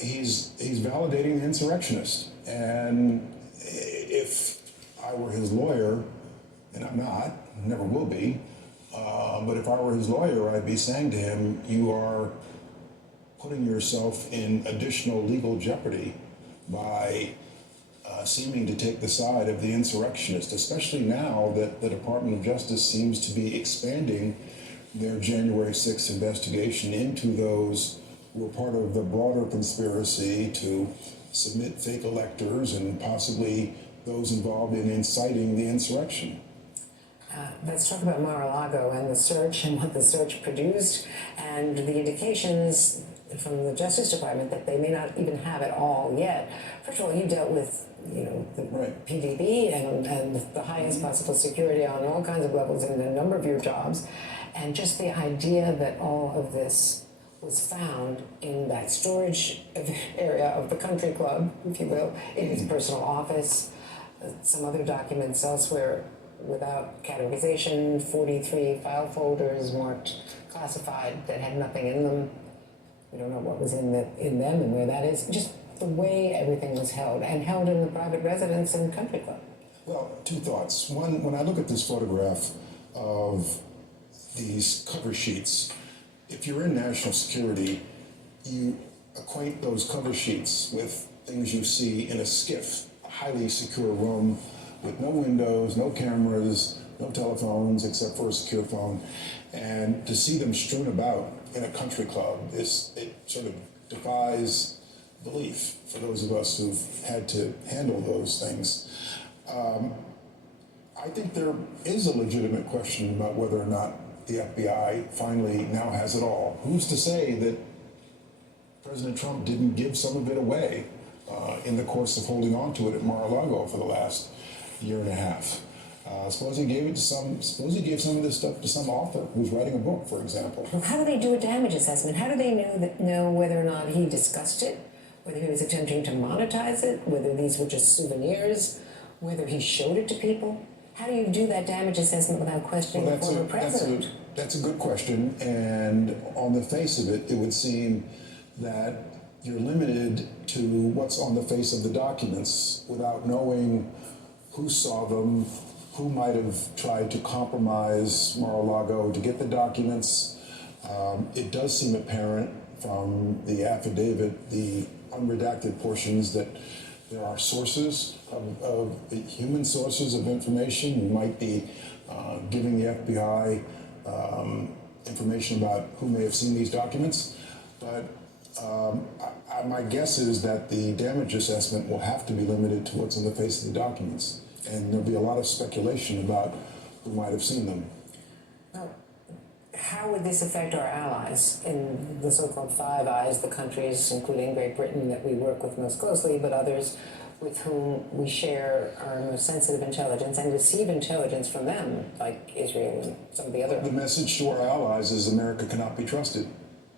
he's validating the insurrectionist. And if I were his lawyer, and I'm not, never will be, but if I were his lawyer, I'd be saying to him, you are putting yourself in additional legal jeopardy by seeming to take the side of the insurrectionist, especially now that the Department of Justice seems to be expanding their January 6th investigation into those who were part of the broader conspiracy to submit fake electors and possibly those involved in inciting the insurrection. Let's talk about Mar-a-Lago and the search and what the search produced and the indications from the Justice Department that they may not even have it all yet. First of all, you dealt with the PDB and the highest possible security on all kinds of levels in a number of your jobs. And just the idea that all of this was found in that storage area of the country club, if you will, in his personal office, some other documents elsewhere without categorization, 43 file folders marked classified that had nothing in them. We don't know what was in them and where that is. Just the way everything was held, and held in the private residence and country club. Well, two thoughts. One, when I look at this photograph of these cover sheets, if you're in national security, you acquaint those cover sheets with things you see in a SCIF, a highly secure room with no windows, no cameras, no telephones except for a secure phone. And to see them strewn about in a country club, it sort of defies belief for those of us who've had to handle those things. I think there is a legitimate question about whether or not the FBI finally now has it all. Who's to say that President Trump didn't give some of it away in the course of holding on to it at Mar-a-Lago for the last year and a half? Suppose he gave some of this stuff to some author who's writing a book, for example. Well, how do they do a damage assessment? How do they know whether or not he discussed it, whether he was attempting to monetize it, whether these were just souvenirs, whether he showed it to people? How do you do that damage assessment without questioning the former president? That's a good question, and on the face of it, it would seem that you're limited to what's on the face of the documents without knowing who saw them, who might have tried to compromise Mar-a-Lago to get the documents. It does seem apparent from the affidavit, the unredacted portions, that there are sources of human sources of information who might be giving the FBI information about who may have seen these documents. But my guess is that the damage assessment will have to be limited to what's on the face of the documents. And there'll be a lot of speculation about who might have seen them. Well, how would this affect our allies in the so-called Five Eyes, the countries, including Great Britain, that we work with most closely, but others with whom we share our most sensitive intelligence and receive intelligence from them, like Israel and some of the other? The message to our allies is America cannot be trusted.